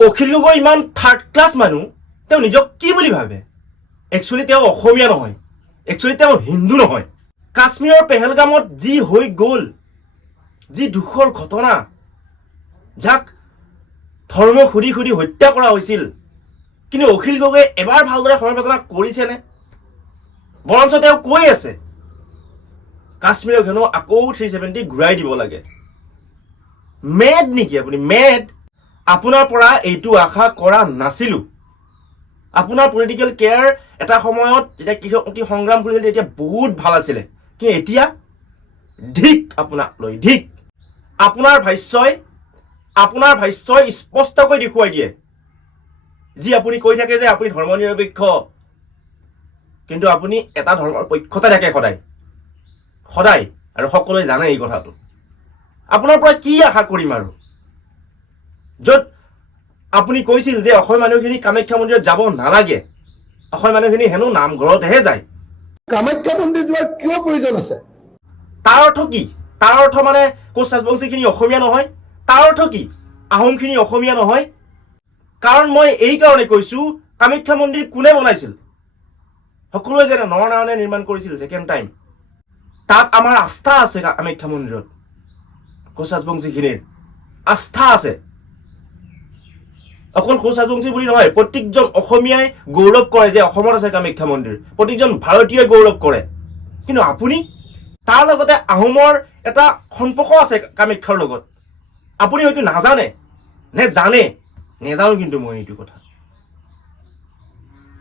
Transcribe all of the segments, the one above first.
অখিল গগৈ ইমান third class মানুহ তেওঁ নিজক কি বুলি ভাবে একচুৱেলি তেওঁ অসমীয়া নহয় একচুৱেলি তেওঁ হিন্দু নহয় কাশ্মীৰৰ পেহেলগামত যি হৈ গ'ল যি দুখৰ ঘটনা যাক ধৰ্ম খুদি খুদি হত্যা কৰা হৈছিল কিন্তু অখিল গগৈয়ে এবাৰ ভালদৰে সমালোচনা কৰিছেনে বৰঞ্চ তেওঁ কৈ আছে কাশ্মীৰক হেনো আকৌ 370 ঘূৰাই দিব লাগে মেড নেকি আপুনি মেড আপোনাৰ পৰা এইটো আশা কৰা নাছিলো আপোনাৰ পলিটিক্যাল কেয়াৰ এটা সময়ত যেতিয়া কৃষক মুক্তি সংগ্ৰাম কৰিছিল তেতিয়া বহুত ভাল আছিলে কিন্তু এতিয়া ধিক আপোনাক লৈ ধিক আপোনাৰ ভাষ্যই স্পষ্টকৈ দেখুৱাই দিয়ে যি আপুনি কৈ থাকে যে আপুনি ধৰ্মনিৰপেক্ষ কিন্তু আপুনি এটা ধৰ্মৰ পক্ষতে থাকে সদায় আৰু সকলোৱে জানে এই কথাটো আপোনাৰ পৰা কি আশা কৰিম আৰু য'ত আপুনি কৈছিল যে অসমীয়া মানুহখিনি কামাখ্যা মন্দিৰত যাব নালাগে অসমীয়া মানুহখিনি হেনো নামঘৰতহে যায় কামাখ্যা মন্দিৰ যোৱাৰ কিয় প্ৰয়োজন আছে তাৰ অৰ্থ কি তাৰ অৰ্থ মানে কোচ ৰাজবংশীখিনি অসমীয়া নহয় তাৰ অৰ্থ কি আহোমখিনি অসমীয়া নহয় কাৰণ মই এই কাৰণে কৈছোঁ কামাখ্যা মন্দিৰ কোনে বনাইছিল সকলোৱে যেনে নৰনাৰায়ণে নিৰ্মাণ কৰিছিল ছেকেণ্ড টাইম তাত আমাৰ আস্থা আছে কামাখ্যা মন্দিৰত কোচ ৰাজবংশীখিনিৰ আস্থা আছে অকল কোচ ৰাজবংশী বুলি নহয় প্ৰত্যেকজন অসমীয়াই গৌৰৱ কৰে যে অসমত আছে কামাখ্যা মন্দিৰ প্ৰত্যেকজন ভাৰতীয়ই গৌৰৱ কৰে কিন্তু আপুনি তাৰ লগতে আহোমৰ এটা সম্পৰ্ক আছে কামাখ্যাৰ লগত আপুনি হয়তো নাজানে নে জানে নেজানো কিন্তু মই এইটো কথা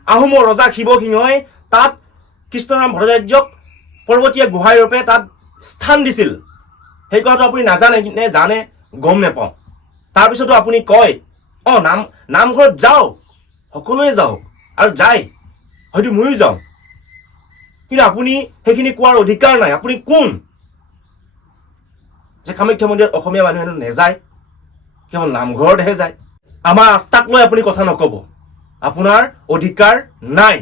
আহোমৰ ৰজা শিৱসিংহই তাত কৃষ্ণৰাম ভট্টাচাৰ্যক পৰ্বতীয়া গোহাঁই ৰূপে তাত স্থান দিছিল সেই কথাটো আপুনি নাজানে নে জানে গম নাপাওঁ তাৰপিছতো আপুনি কয় নামঘৰত যাওঁ সকলোৱে যাওঁ আৰু যায় হয়তো ময়ো যাওঁ কিন্তু আপুনি সেইখিনি কোৱাৰ অধিকাৰ নাই আপুনি কোন যে কামাখ্যা মন্দিৰত অসমীয়া মানুহ হেনো নেযায় কেৱল নামঘৰতহে যায় আমাৰ আস্থাক লৈ আপুনি কথা নক'ব আপোনাৰ অধিকাৰ নাই